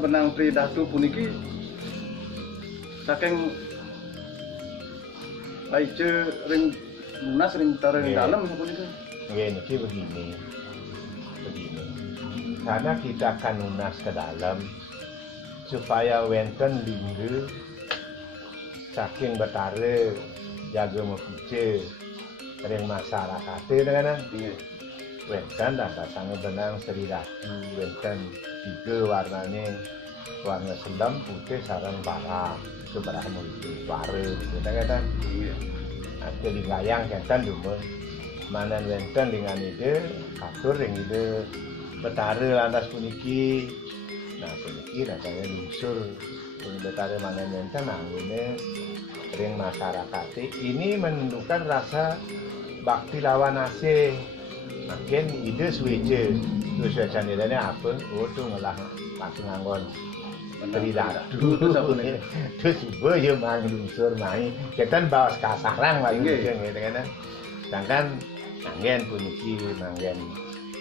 benang Tridatu puniki saking aja ring lunas ring taring dalam puniki. Niki begini. Karena kita akan lunas ke dalam supaya wenten linggu saking betare jaga mepice ring masyarakat dengan wenten dah datang benang Tridatu wenten 3 warnanya warna selam putih sarang barang itu barang multi warna kadang-kadang ada di layang kan dulu mana wenten dengan ide katur yang ide betare lantas puniki nah puniki rasanya lungsur pun betare mana wenten anggone ring masyarakat ini menunjukkan rasa bakti lawan asih makin ide suweje terus sanadane apa tuh ngelah langsung nganggon Tridatu terus gue ya mang lungsur main kita bawa kasarang lagi gitu kan sedangkan anggen puniki manggen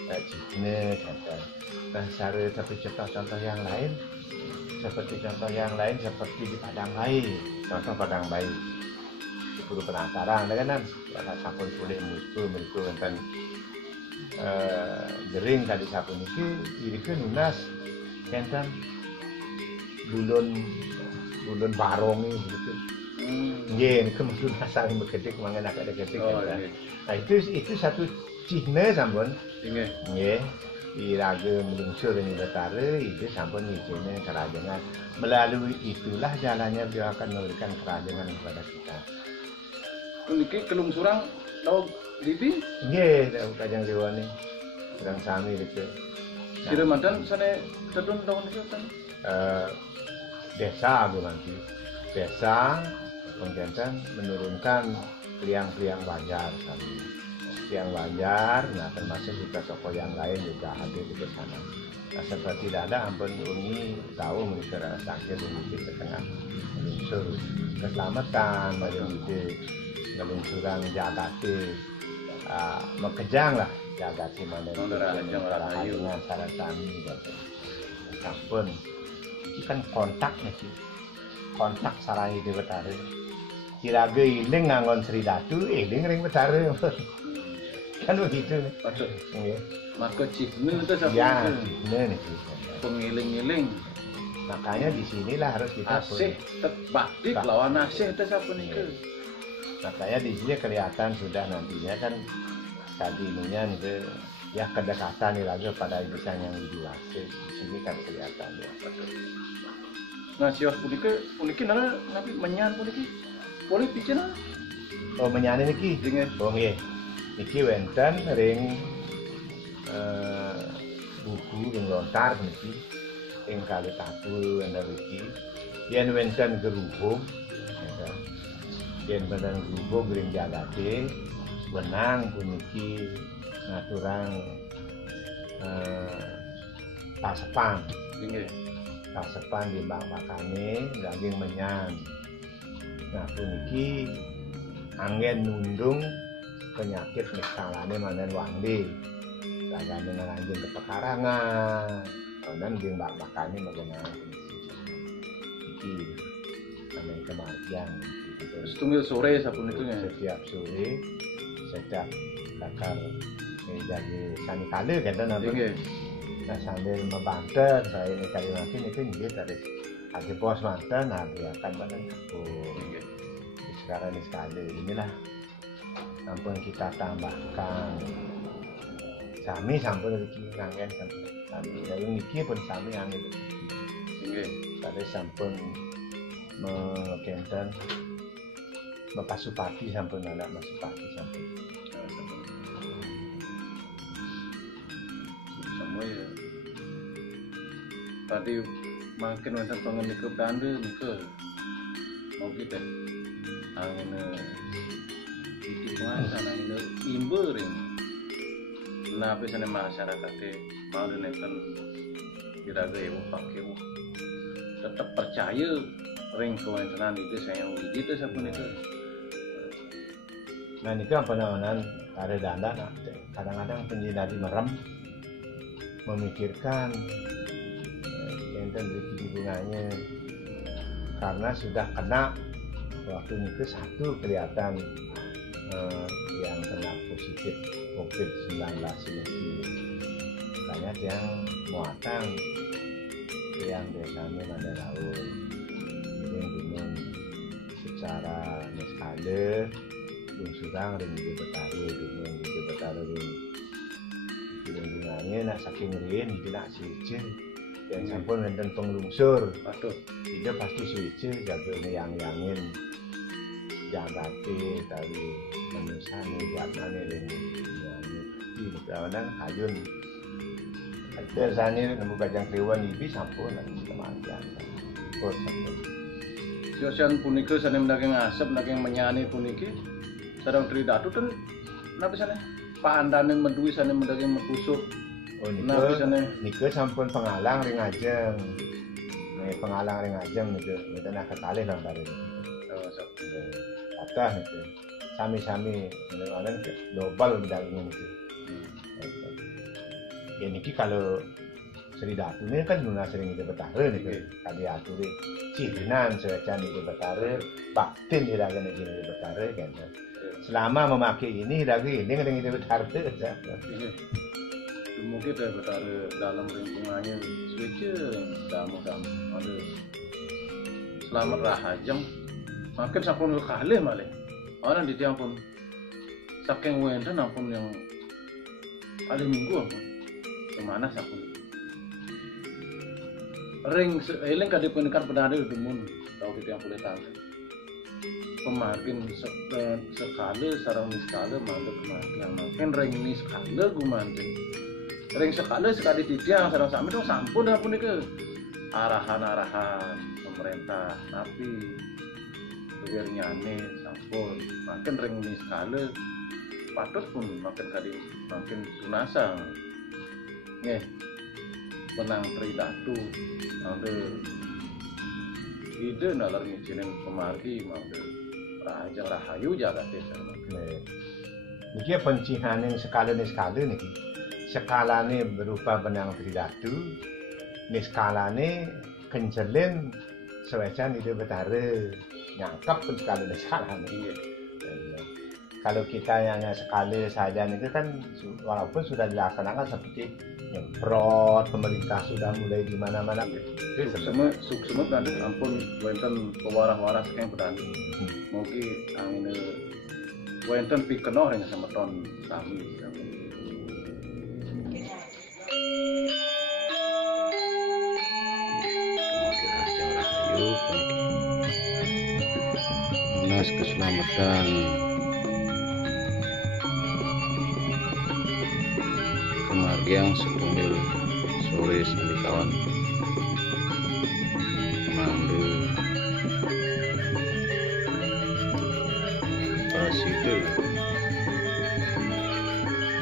jine kan nah seperti contoh yang lain seperti di Padang Bayi contoh Padang Bayi di Pulau Penangkaran kan sampun boleh mutu enten gering tadi sapun iki irikeun lunas enten bulun barongi gitu. Nggih niku maksudna saling bekedik mangan agak dekedik. Nah itu satu cihne sampun. Nggih. Iraga melungsur ing betare itu sampun ngijine kerajaan. Melalui itulah jalannya dia akan memberikan kerajaan kepada kita. Niki kelungsuran tau Didi? Nggih, kajang dewane. Sedang sami gitu. Sira mantan sane sedun tahun itu kan. Desa nanti desa kemudian menurunkan liang-liang Banjar kami liang Banjar nah termasuk juga tokoh yang lain juga hadir di sana nah seperti tidak ada ampun ungi tahu mengisara sakit di tengah meluncur keselamatan meluncuran jagati mekejang lah jagati mana dengan syarat kami ampun kan kontak nih kontak sarai di betare kiraga iling nganggon Tridatu iling ring betare kan begitu nih maka cihne itu ya cihne nih pengiling-iling makanya di sinilah harus kita asih bakti lawan asih itu siapa nih makanya di sini kelihatan sudah nantinya kan tadi ininya nih ya kedekatan nih lagi pada insan yang dewasa di sini kan kelihatan ya. Nah sios puniki nana nabi menyan puniki boleh bicara. Oh menyan niki. Oh nggih. Niki wenten ring buku ring lontar niki ing kali tatul anda niki. Yen wenten gerubung ya. Yen wenten gerubung ring jagate benang puniki naturang pasepan pasepan di makane daging menyan nah puniki angin nundung penyakit misalane manen wandi lagane nanjing kepekarangan dan di makane mengenai iki amen kematian setunggal sore sapunikunya setiap sore setiap bakar jadi sani kali kan nanti nah sambil membanten saya ini kali nanti ini dari ada bos mantan nah dia akan badan sekarang ini sekali inilah ampun kita tambahkan sami sampun iki ngangen sami dari niki pun sami angin tadi sampun mekenten Pasupati sampun anak Pasupati sampun ya. Tadi makin wonten pengenika pande nika mau kita angin iki kuasa ini imber ini nah pesane masyarakat mau nenten kira-kira ibu pakai tetap percaya ring kewontenan itu saya widi itu sapun itu nah ini kan penanganan ada dana kadang-kadang penjinadi merem memikirkan wonten rezeki bunganya karena sudah kena waktu itu satu kelihatan yang kena positif COVID-19 ini banyak yang muatan yang biasanya pada laut yang dengan secara skala surang ring di betara dengan di betara ring bunganya nak saking rin itu nak suci dan sampun wonten penglungsur Aduh, dia pasti suci jaga ngeyang-yangin jagate tadi manusia nih jagane ini di kawanan ayun biasanya nemu kacang kewan ini sampun lah kematian kok siosian puniki sanem daging asap daging menyani puniki sareng tridatu ten napa sana pandaning medui sanem daging metusuk oh napa sana nika sampun pengalang ring ajeng nih pengalang ring ajeng niku kita nak kekalih lah bare kata niku sami-sami ngene global daging niku ya niki kalau Sri Datu ini kan guna sering di betara nih kali aturi cipinan sewajan di betara batin di dalam di betara kan selama memakai ini lagi ini ngering di betara saja mungkin dari betara dalam lingkungannya switch damu ada selamat rahajeng makin sampun kalih malih orang di tiang pun saking wenten ampun yang kali minggu ampun kemana sampun ring eling kadi penikar penari demun tau kita yang boleh tahu pemakin sekali sarang niskala mandek kematian makin ring niskala gumanten ring sekali di tiang sarang sami dong sampun dah punika arahan pemerintah tapi biar nyane sampun makin ring niskala patut pun makin kadi makin tunasang nggih menang tridatu ada ide nalar ngijinin pemargi mangde raja rahayu jaga desa niki pencihan yang skala niki skalane berupa benang tridatu skalane kencelin sewajan itu betara nyangkap pun skala niki kalau kita yang sekali saja itu kan walaupun sudah dilaksanakan seperti nyemprot pemerintah sudah mulai di mana-mana suksema kan ampun wonten pewarah-warah saking petani mungkin angin wonten pikeno ring semeton sami Nas keselamatan kemargian setumil sore sendikawan mandu paside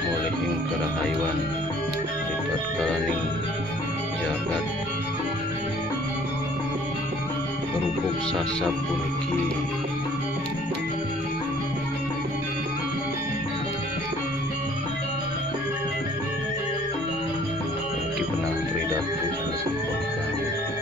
mulai ing kerahayuan lipat kalaning jagat kerupuk sasap puniki benang tridatu sanes